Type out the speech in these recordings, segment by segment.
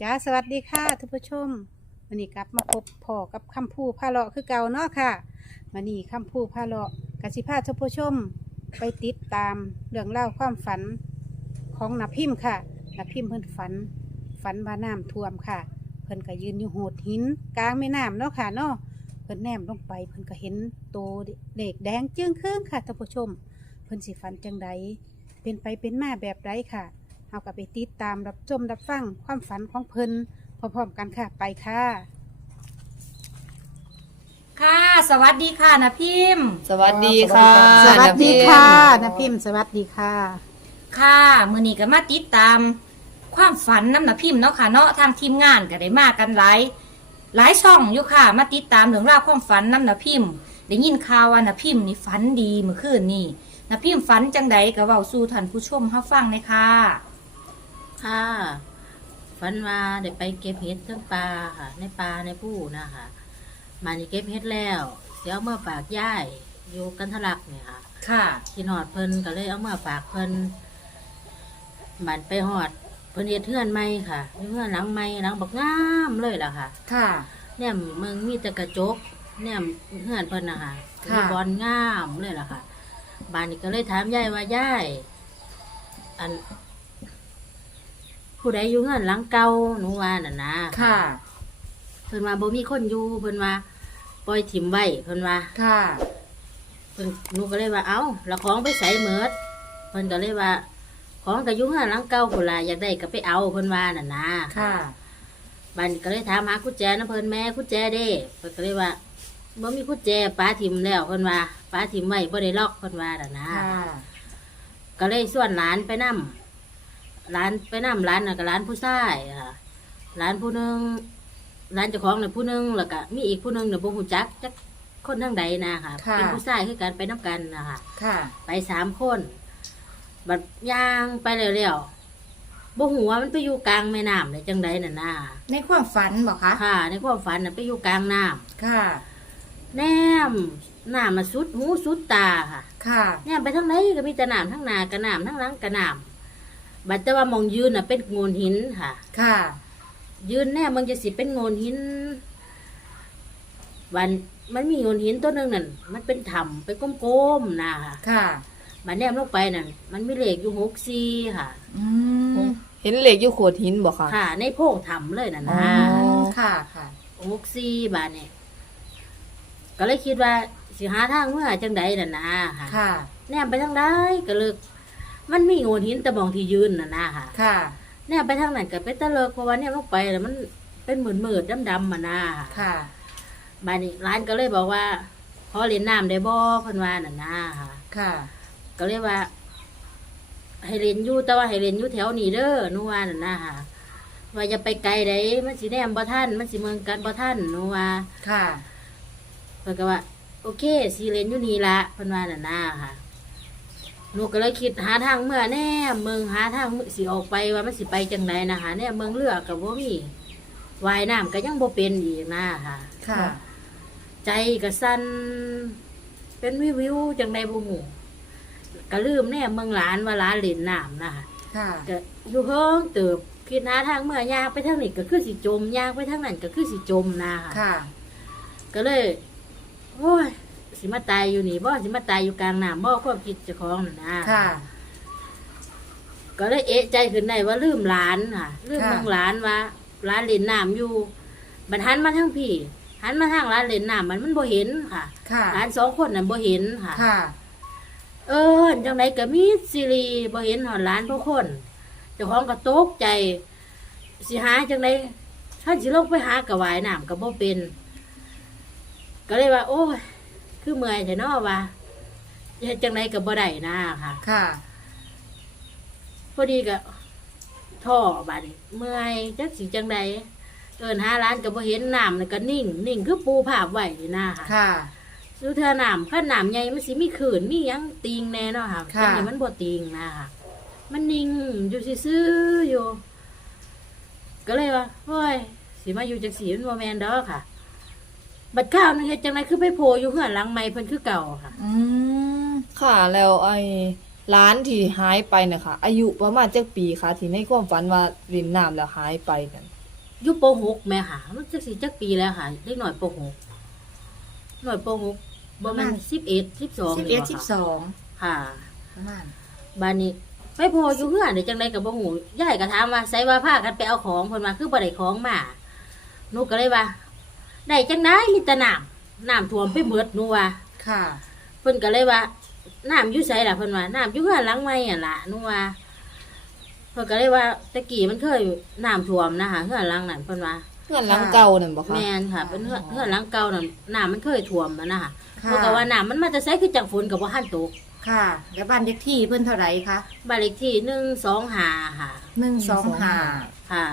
จ้าสวัสดีค่ะท่านผู้ชมวันนี้กลับมาพบพ่อกับคำพูพาเลาะคือเก่าเนาะค่ะวันนี้คำพูพาเลาะกสิพาท่านผู้ชมไปติดตามเรื่องเล่าความฝันของนพิมพ์ค่ะนพิมพ์เพิ่นฝัน ฝันว่าน้ำท่วมค่ะ เพิ่นก็ยืนอยู่โหดหินกลางแม่น้ำเนาะค่ะเนาะเพิ่นแนมลงไปเพิ่นก็เห็นโตเด็กแดงจึ้งครึ่งค่ะท่านผู้ชม เพิ่นสิฝันจังใดเป็นไปเป็นมาแบบไรค่ะ เอากลับไปติดตามรับชมรับฟังความฝันของเพิ่นพร้อมๆกันค่ะไปค่ะ ค่ะ สวัสดีค่ะนะพิมพ์ สวัสดีค่ะสวัสดีค่ะนนพิมพ์สวัสดีค่ะค่ะมือนี้ก็มาติดตาม ความฝันน้ำนะพิมพ์เนาะค่ะเนาะทางทีมงานก็ได้มากันหลายหลายช่องอยู่ค่ะ มาติดตามเรื่องราวความฝันน้ำนะพิมพ์ได้ยินข่าวว่านะพิมพ์นี่ฝันดีเมื่อคืนนี่นะพิมพ์ฝันจังใดก็เว้าสู่ท่านผู้ชมเฮาฟังเลยค่ะ ค่ะ ฝันว่าได้ไปเก็บเห็ดทั้งปลาค่ะ ในปลาในผู้นะคะมานี่เก็บเห็ดแล้ว เดี๋ยวเอามื่อฝากย่ายอยู่กันทะลักเนี่ยค่ะ ค่ะที่นอดเพิ่นก็เลยเอามื่อฝากเพิ่นบันไปหอดเพิ่นเฮ็ดเทือนใหม่ค่ะเทือนหลังใหม่หลังบักงามเลยล่ะค่ะ ค่ะ เนี่ยเมืองมีแต่กระจก เนี่ยเฮือนเพิ่นนะคะค่ะ มีบอลงามเลยล่ะค่ะบ้านนี้ก็เลยถามยายว่าย่ายอัน ผู้ใดอยู่เฮือนหลังเก่าหนูว่าน่ะนะค่ะ เพิ่นว่าบ่มีคนอยู่เพิ่นว่าปล่อยถิ่มไว้เพิ่นว่าค่ะ เพิ่นหนูก็เลยว่าเอ้าแล้วของไปใส่เมิดเพิ่นก็เลยว่า ของก็อยู่เฮือนหลังเก่าพุ่นล่ะอยากได้ก็ไปเอาเพิ่นว่าน่ะนะค่ะบันก็เลยถามหากุญแจนะเพิ่นแม่กุญแจเด้เพิ่นก็เลยว่าบ่มีกุญแจป้าถิ่มแล้วเพิ่นว่าป้าถิ่มไว้บ่ได้ล็อกเพิ่นว่าน่ะนะค่ะก็เลยส่วนหลานไปนํห ลานไปนํหลานน่ะก็หลานผู้ชายค่ะหลานผู้หนึงหลานเจ้าของน่ะผู้หนึงแล้วก็มีอีกผู้หนึงน่ะบ่ฮู้จักจักคนทางใดนะค่ะค่ะ เป็นผู้ชายคือกันไปนํกันนะคะค่ะ ไปสามคนบัดย่างไปเร็วๆบ่ฮู้ว่ามันไปอยู่กลางแม่น้ำเลยจังใดน่ะนะในความฝันบอกคะค่ะ ในความฝันน่ะไปอยู่กลางน้ค่ะำแนมน้ำมาสุดหูสุดตาค่ะ ค่ะแนมไปทั้งไหนก็มีแต่น้ำทั้งหนากระน้ำทั้งหลังกระน้ำ บัดแต่ว่ามองยืนน่ะเป็นโงนหินค่ะ ค่ะ ยืนแน่มันจะสิเป็นโงนหิน วันมันมีโงนหินตัวหนึงนั่นมันเป็นถ้ำเป็นกลมๆนะค่ะค่ะ บัดแนมลงไปนั่นมันมีเลขอยู่หกสี่ค่ะ อืมเห็นเหล็กอยู่โขดหินบอกค่ะ ค่ะ ในโพกถ้ำเลยนะอ๋นะ อ ค่ะ ค่ะ หกสี่บาทเนี่ยก็เลยคิดว่าสิหาทางเมื่อจังใดน่ะนะค่ะ ค่ะ แนมไปทางใดก็เลย มันมีโงนหินแต่มองที่ยืนน่ะนะค่ะ ค่ะแนมไปทางนั้นก็เป็นตะเลิกเพราะว่าแนมลงไปแล้วมันเป็นเหมือนมืดๆดำๆมานะค่ะ บานนี้ร้านก็เลยบอกว่าพอเล่นน้ำได้บ่เพิ่นว่าน่ะนะค่ะ ค่ะ ก็เลยว่า ให้เล่นอยู่แต่ว่าให้เล่นอยู่แถวนี้เด้อหนูว่าน่ะนะค่ะว่าอย่าไปไกลได้มันสิแนมบ่ทันมันสิเมืองกันบ่ทันหนูว่า ค่ะเพิ่นก็ว่า โอเคสีเลนอยู่นี่ละเพิ่นว่าน่ะนะค่ะ หนูก็เลยคิดหาทางเมื่อแน่เมืองหาทางสิออกไปว่ามันสิไปจังไดนะคะเนี่ยเมืองเรือกับบ่มีวายน้ำก็ยังบ่เป็นอีกนะค่ะ ค่ะ ใจก็สั่นเป็นวิววิวจังไดบ่ฮู้ก็ลืมแน่เมืองหลานว่าหลานเล่นน้ำนะคะค่ะก็อยู่เฮิงเติบคิดหาทางเมื่อย่างไปทางนี้ก็คือสิจมย่างไปทางนั้นก็คือสิจมนะคะค่ะ ก็เลยโอ้ย สิมาตายอยู่นี่บ่สิมาตายอยู่กลางน้ำบ่ความคิดเจ้าของน่ะนะค่ะ ก็เลยเอะใจขึ้นได้ว่าลืมหลานค่ะลืมค่ะเมืองหลานว่าหลานเล่นน้ำอยู่บัดหันมาทางพี่หันมาทางหลานเล่นน้ำมันมันบ่เห็นค่ะค่ะ หลานสองคนน่ะบ่เห็นค่ะ ค่ะ เออจังไดก็มีซีรีบ่เห็นหอนหลานทุกคนเจ้าของก็ตกใจ สิหาจังไดถ้าสิลงไปหากระวายน้ำก็บ่เป็น ก็เลยว่า โอ้ย คือเมื่อยแท้เนาะว่าเฮ็ดจังไดก็บ่ได้นะค่ะ ค่ะ พอดีก็ท่อบาดนี้เมื่อยจักสิจังไดเอิ้นหาร้านก็บ่เห็นน้ำแล้วก็นิ่ง นิ่งคือปูภาพไว้นี่นะค่ะค่ะ สุเธอน้ำขั้นน้ำใหญ่มันสิมีขืนมีหยังติงแน่เนาะค่ะค่ะ จังนี้มันบ่ติงนะค่ะ มันนิ่งอยู่ซื่อๆอยู่ ก็เลยว่าโอ้ยสิมาอยู่จังสีมันบ่แม่นดอกค่ะ บัดข้าวนึงเฮ็ดจังไดคือไปโผล่อยู่เฮือนหลังไม้เพิ่นคือเก่าค่ะ อืมค่ะแล้วไอ้ร้านที่หายไปเนะคะอายุประมาณจักปีค่ะ ที่ในความฝันว่าริมน้ำแล้วหายไปกันอยู่ปหกแม่ค่ะ มันจักสิจักปีแล้วค่ะเล็กหน่อยปหกหน่อยปหกบ่แม่นสิบเอ็ดสิบสองสิบเอ็ดสิบสองค่ะ ประมาณบ้านนี้ไปพออยู่เฮือนได้จังไดก็บ่ฮู้ยายก็ถามว่าไสว่าพากันไปเอาของเพิ่นว่าคือบ่ได้ของมาหนูก็เลยว่า ได้จังไดมีแต่น้ำน้ำท่วมไปหมดหนูว่าค่ะ เพิ่นก็เลยว่าน้ำอยู่ไสล่ะเพิ่นว่าน้ำอยู่เฮือนหลังใหม่อะล่ะหนูว่าเพิ่นก็เลยว่าตะกี้มันเคยน้ำท่วมนะคะเฮือนหลังนั้นเพิ่นว่า เพื่อนหลังเก่านั่นบ่คะแม่นค่ะเป็นเฮือนเฮือนหลังเก่านั่นน้ำมันเคยท่วมมานะคะค่ะ เพิ่นก็ว่าน้ำมันมาจะใช้คือจากฝนก็บ่ทันตกค่ะ แล้วบ้านเลขที่เพิ่นเท่าไหร่คะบ้านเลขที่125ค่ะ หนึ่งสองห้า ค่ะ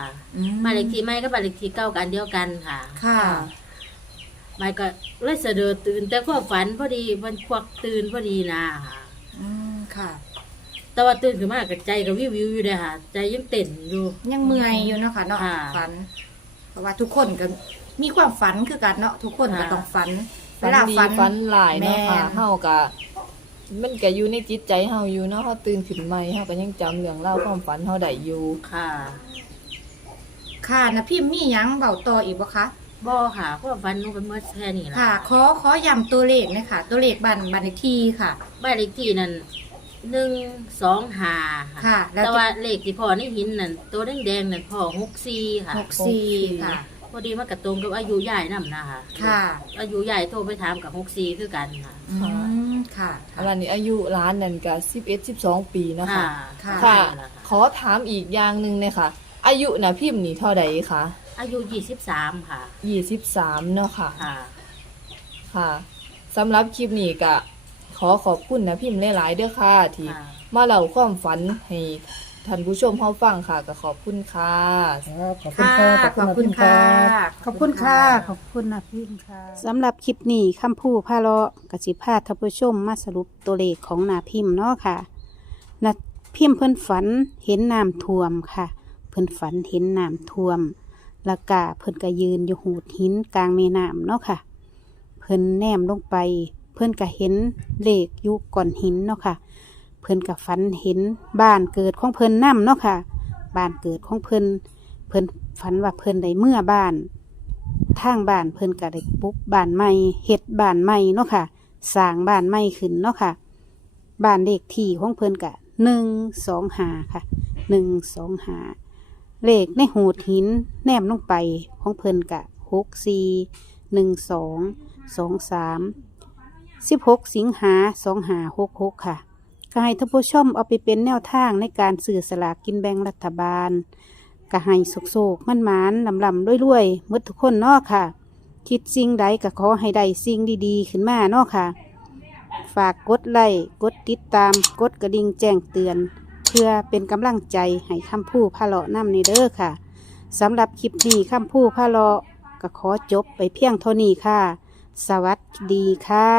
บ้านเลขที่ไม่ก็บ้านเลขที่เก้ากันเดียวกันค่ะ ค่ะ ไม่ก็เลยเสดอตื่นแต่ความฝันพอดีมันควักตื่นพอดีนะค่ะ อืมค่ะ แต่ว่าตื่นขึ้นมากับใจก็วิววิวอยู่เลยค่ะ ใจยังเต้นอยู่ ยังเมื่อยอยู่เนาะค่ะเนาะค่ะ ฝัน เพราะว่าทุกคนก็มีความฝันคือกันเนาะทุกคนก็ค่ะต้องฝันเวฝันลาดีฝัน ฝันหลายเนาะค่ะแม่น เฮาก็มันก็อยู่ในจิตใจเฮาอยู่เนาะเฮาตื่นขึ้นใหม่เฮาก็ยังจำเรื่องราวความฝันเฮาได้อยู่ค่ะ ค่ะนะพิมพ์มีหยังเบาต่ออีกบ่คะ บ่ค่ะความฝันหนูก็เมื่อแค่นี้ละค่ะขอขอย้ำตัวเลขหนะคะ ตัวเลขบ้านบ้านเลขที่ค่ะ บ้านเลขที่นั่นหนึ่งสองห้าค่ะแล้วแต่ว่าเลขที่พ่อในหินนั่นตัวแดงๆนั่นพ่อหกสี่ค่ะหกสี่ค่ะ พอดีมันกระตรงกับอายุยายนํนะคะค่ะอายุยายโทรไปถามกับหกสี่คือกันค่ะ อืมค่ะ อันนี้อายุร้านนั่นก็11 12 ปีเนาะค่ะ ค่ะค่ะใช่แล้วขอถามอีกอย่างหนึงเนี่ยค่ะ อายุน่ะพิมพ์นี่เท่าใดคะอายุยี่สิบสามค่ะ23เนาะค่ะ ค่ะ ค่ะสำหรับคลิปนี้ก็ขอขอบคุณนะพิมพ์หลายๆเด้อค่ะที่ ค่ะ มาเล่าความฝันให้ท่านผู้ชมเฮาฟังค่ะก็ขอบคุณค่ะ ครับขอบคุณค่ะครับขอบคุณค่ะ ขอบคุณค่ะ ขอบคุณนะพี่ค่ะ สำหรับคลิปนี้คำพูพาเลาะกสิพาท่านผู้ชมมาสรุปตัวเลขของนาพิมพ์เนาะค่ะนาพิมพ์เพิ่นฝันเห็นน้ำท่วมค่ะ เพิ่นฝันเห็นน้ำท่วมแล้วก็เพิ่นก็ยืนอยู่หูดหินกลางแม่น้ำเนาะค่ะ เพิ่นแนมลงไป เพิ่นก็เห็นเลขยู่ก่อนหินเนาะค่ะ เพิ่นก็ฝันเห็นบ้านเกิดของเพิ่นนํเนาะค่ะ บ้านเกิดของเพิ่นเพิ่นฝันว่าเพิ่นได้เมื่อบ้านทางบ้านเพิ่นก็ได้ปุ๊บบ้านใหม่เฮ็ดบ้านใหม่เนาะค่ะสร้างบ้านใหม่ขึ้นเนาะค่ะ บ้านเลขที่ของเพิ่นก็หนึ่งสองหาค่ะหนึ่งสองหา เลขในหูดหินแนมลงไปของเพิ่นกะหกสี่หนึ่งสองสองสามสิบหกสิงหาสองหาหกหกค่ะก็ให้ท่านผู้ชมเอาไปเป็นแนวทางในการสื่อสลากกินแบ่งรัฐบาลก็ให้สุกโศกมันมานลำลำรวยๆหมดทุกคนเนาะค่ะ คิดสิ่งใดก็ขอให้ได้สิ่งดีๆ ขึ้นมาเนาะค่ะ ฝากกดไลค์กดติดตามกดกระดิ่งแจ้งเตือน เพื่อเป็นกำลังใจให้คำพูพาเลาะน้ำในเด้อค่ะสำหรับคลิปนี้คำพูพาเลาะก็ขอจบไปเพียงเท่านี้ค่ะ สวัสดีค่ะ